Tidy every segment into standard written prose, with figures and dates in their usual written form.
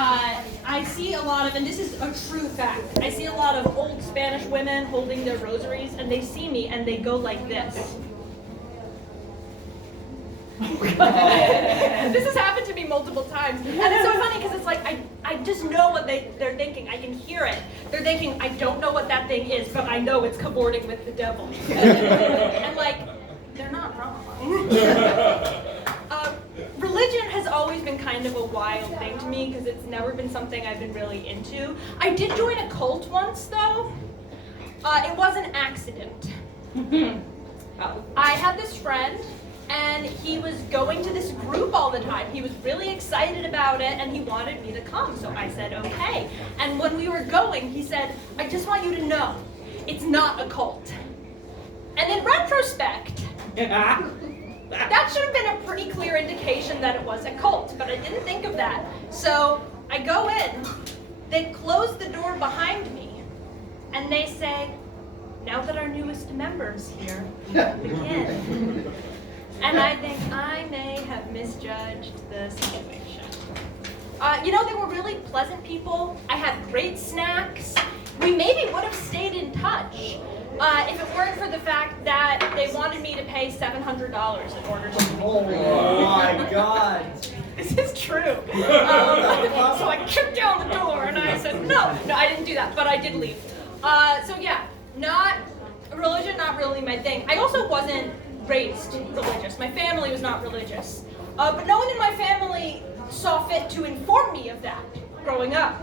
I see a lot of, and this is a true fact, I see a lot of old Spanish women holding their rosaries, and they see me and they go like this. This has happened to me multiple times, and it's so funny because it's like I just know what they're thinking. I can hear it. They're thinking, I don't know what that thing is, but I know it's cavorting with the devil. And like, they're not wrong. Religion has always been kind of a wild thing to me because it's never been something I've been really into. I did join a cult once though. It was an accident. I had this friend, and he was going to this group all the time. He was really excited about it, and he wanted me to come, so I said, okay. And when we were going, he said, I just want you to know, it's not a cult. And in retrospect, that should have been a pretty clear indication that it was a cult, but I didn't think of that. So I go in, they close the door behind me, and they say, now that our newest member is here, begin. And I think I may have misjudged the situation. They were really pleasant people. I had great snacks. We maybe would have stayed in touch if it weren't for the fact that they wanted me to pay $700 in order to leave. Oh my God. This is true. So I kicked down the door and I said, no, I didn't do that, but I did leave. Religion, not really my thing. I also wasn't raised religious. My family was not religious. But no one in my family saw fit to inform me of that growing up.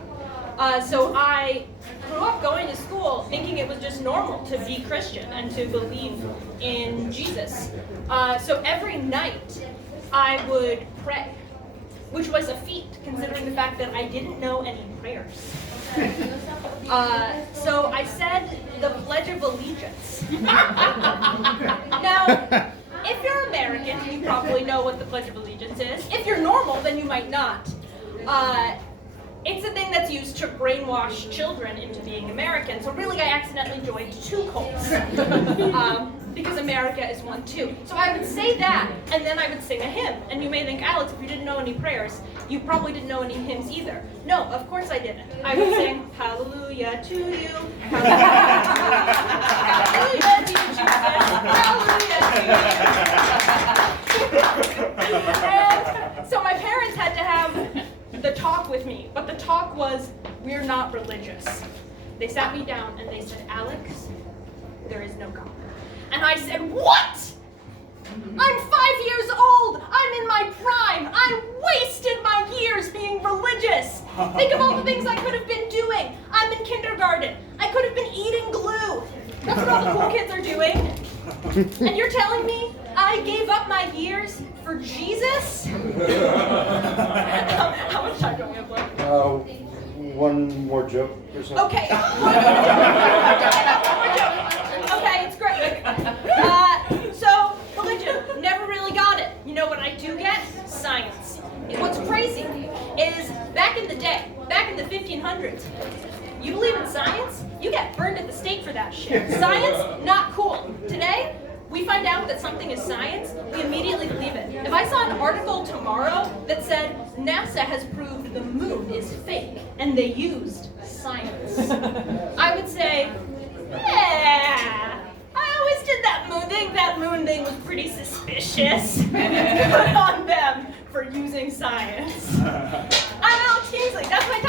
So I grew up going to school thinking it was just normal to be Christian and to believe in Jesus. So every night I would pray, which was a feat considering the fact that I didn't know any prayers. So I said the Pledge of Allegiance. Now, if you're American, you probably know what the Pledge of Allegiance is. If you're normal, then you might not. It's a thing that's used to brainwash children into being American. So really, I accidentally joined two cults. Because America is one too. So I would say that, and then I would sing a hymn. And you may think, Alex, if you didn't know any prayers, you probably didn't know any hymns either. No, of course I didn't. I would sing, hallelujah to you, hallelujah to you, Jesus, hallelujah to you. And so my parents had to have the talk with me, but the talk was, we're not religious. They sat me down and they said, Alex, there is no God. And I said, what? I'm 5 years old. I'm in my prime. I wasted my years being religious. Think of all the things I could have been doing. I'm in kindergarten. I could have been eating glue. That's what all the cool kids are doing. And you're telling me I gave up my years for Jesus? How much time do we have left? One more joke or something. Okay. One more joke. Okay, it's great. So, religion, never really got it. You know what I do get? Science. What's crazy is back in the day, back in the 1500s, you believe in science, you get burned at the stake for that shit. Science, not cool. Today, we find out that something is science, we immediately believe it. If I saw an article tomorrow that said NASA has proved the moon is fake and they used science, I would say, yeah, I always did that moon thing. That moon thing was pretty suspicious. Good on them for using science. I'm Alex Kingsley. That's my